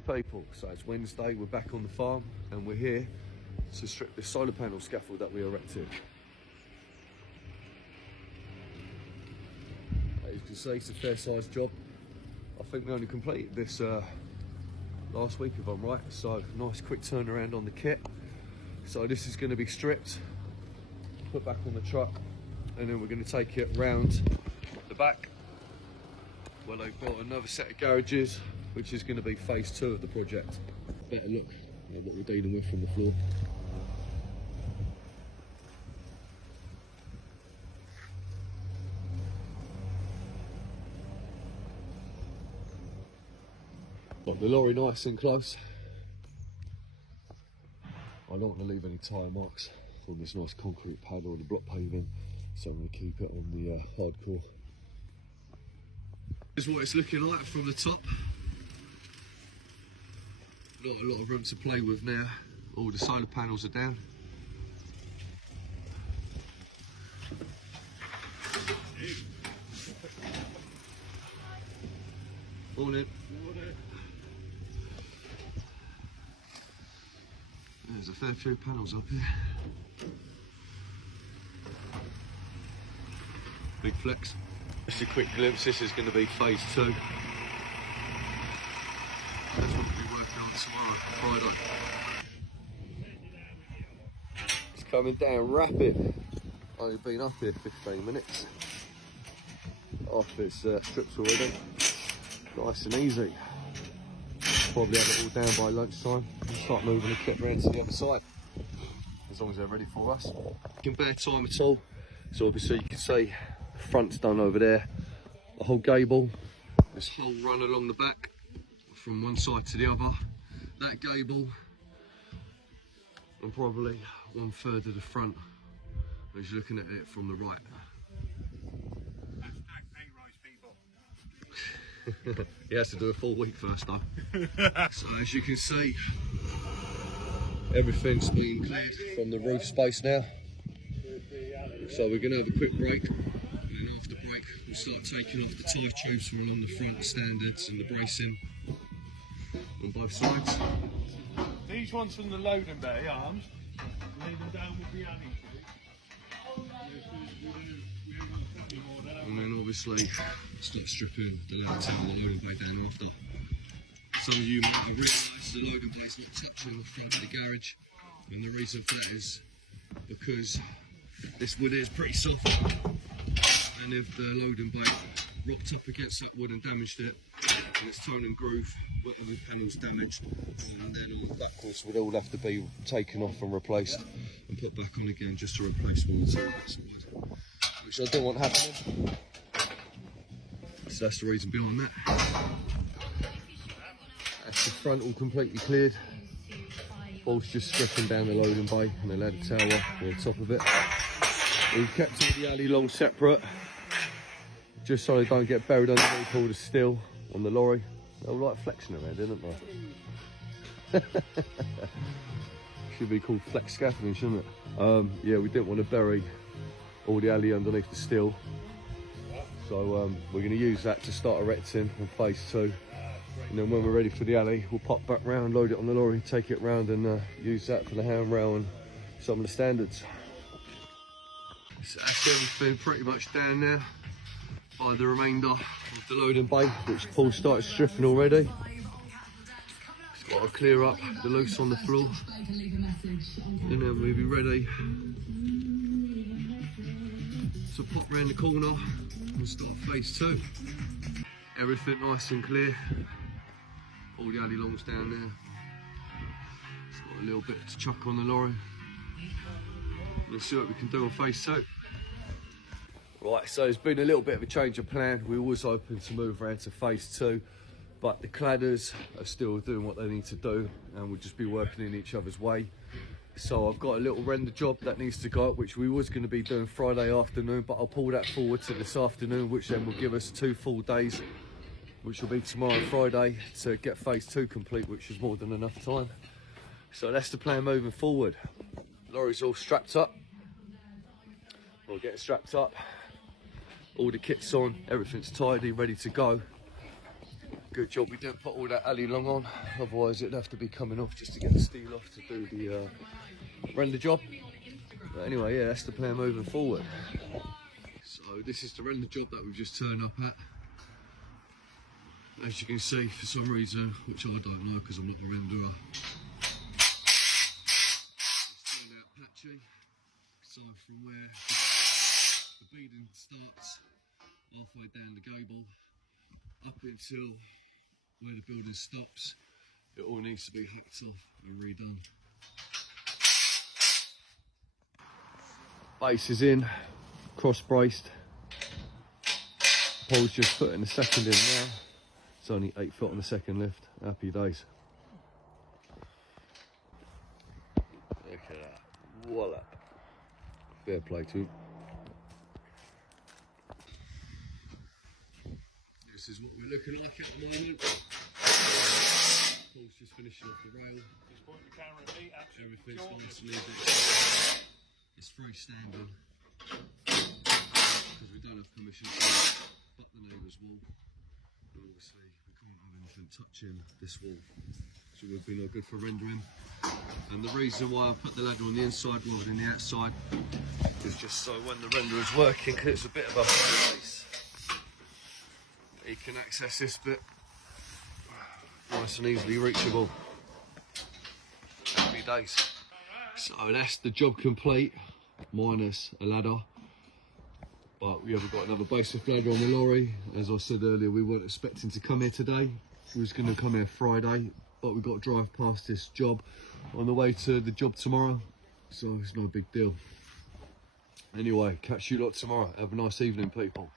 People, so it's Wednesday, we're back on the farm and we're here to strip the solar panel scaffold that we erected. As you can see, it's a fair sized job. I think we only completed this last week if I'm right, so nice quick turnaround on the kit. So this is going to be stripped, put back on the truck, and then we're going to take it round the back where they've built another set of garages, which is going to be phase 2 of the project. Better look at what we're dealing with from the floor. Got the lorry nice and close. I don't want to leave any tyre marks on this nice concrete pad or the block paving, so I'm going to keep it on the hardcore. This is what it's looking like from the top. Not a lot of room to play with now. All the solar panels are down. Morning. There's a fair few panels up here. Big flex. Just a quick glimpse, this is going to be phase 2. That's what we'll be working on tomorrow, Friday. It's coming down rapid. Only been up here 15 minutes. Off its strips already. Nice and easy. Probably have it all down by lunchtime and start moving the kit around to the other side. As long as they're ready for us. You can bear time at all. So obviously you can see the front's done over there. The whole gable, this whole run along the back from one side to the other. That gable and probably 1/3 of the front as you're looking at it from the right. He has to do a full week first though. So as you can see, everything's been cleared from the roof space now. So we're going to have a quick break, and then after break we'll start taking off the tyre tubes from along the front standards and the bracing on both sides. These ones from the loading bay arms, lay them down with the alley. And then obviously start stripping the leather tail and the loading bay down after. Some of you might have realised the loading bay is not touching the front of the garage, and the reason for that is because this wood is pretty soft, and if the loading bay rocked up against that wood and damaged it, and its tone and groove, whatever panel's damaged, and then all the backwards would all have to be taken off and replaced and put back on again just to replace one of the bits of wood, which I don't want happening. So that's the reason behind that. That's the front all completely cleared. Bolt's just stripping down the loading bay and the ladder tower on top of it. We've kept all the alley long separate, just so they don't get buried underneath all the steel on the lorry. They're all like flexing around, isn't they? Should be called flex scaffolding, shouldn't it? Yeah, we didn't want to bury all the alley underneath the steel. So we're going to use that to start erecting on phase 2. And then when we're ready for the alley, we'll pop back round, load it on the lorry, take it round and use that for the handrail and some of the standards. So that's everything pretty much down now by the remainder of the loading bay, which Paul started stripping already. Just got to clear up the loose on the floor and then we'll be ready to pop round the corner and start phase 2. Everything nice and clear. All the alley longs down there. It's got a little bit to chuck on the lorry. Let's see what we can do on phase 2. Right, so there's been a little bit of a change of plan. We was hoping to move around to phase 2, but the cladders are still doing what they need to do and we'll just be working in each other's way. So I've got a little render job that needs to go up, which we was going to be doing Friday afternoon, but I'll pull that forward to this afternoon, which then will give us 2 full days, which will be tomorrow and Friday, to get phase 2 complete, which is more than enough time. So that's the plan moving forward. Lorry's all strapped up. We'll get it strapped up. All the kit's on, everything's tidy, ready to go. Good job we didn't put all that alley long on, otherwise it'd have to be coming off just to get the steel off to do the render job. But anyway, yeah, that's the plan moving forward. So this is the render job that we've just turned up at. As you can see, for some reason, which I don't know because I'm not a renderer, it's turned out patchy. So from where the beading starts, halfway down the gable, up until where the building stops, it all needs to be hacked off and redone. Base is in, cross braced. Paul's just putting the second in now. It's only 8 foot on the second lift. Happy days. Look at that. Voila. Fair play to him. This is what we're looking like at the moment. Paul's just finishing off the rail. Just point the camera at me. Everything's nice and easy. It's freestanding because we don't have permission to butt the neighbour's wall. And obviously we can't have anything touching this wall, so it would be no good for rendering. And the reason why I put the ladder on the inside rather than the outside is just so when the render is working, because it's a bit of a space, he can access this bit nice and easily reachable. Happy days. So that's the job complete, minus a ladder. But we haven't got another base lift ladder on the lorry. As I said earlier, we weren't expecting to come here today. We was going to come here Friday, but we've got to drive past this job on the way to the job tomorrow. So it's no big deal. Anyway, catch you lot tomorrow. Have a nice evening, people.